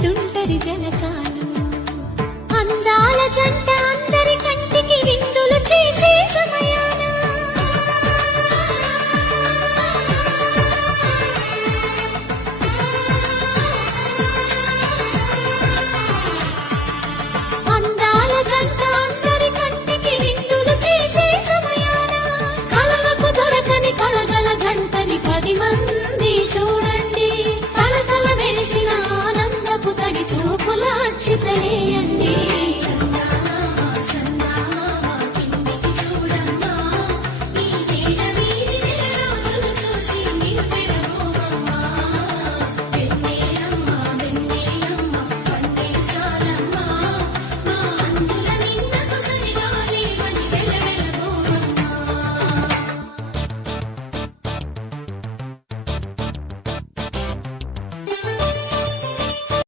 తుంటరి జలకాలు అందాల జంట అందరి కంటికి విందులు చేసే సమయాన అందాల జంట అందరి కంటికి విందులు చేసే సమయాన కలలకు దొరకని కలగల జంటని 10 మంది చూడండి తల తల మెరిసిన ఆనందపు తడి చూపుల అక్షితలేయ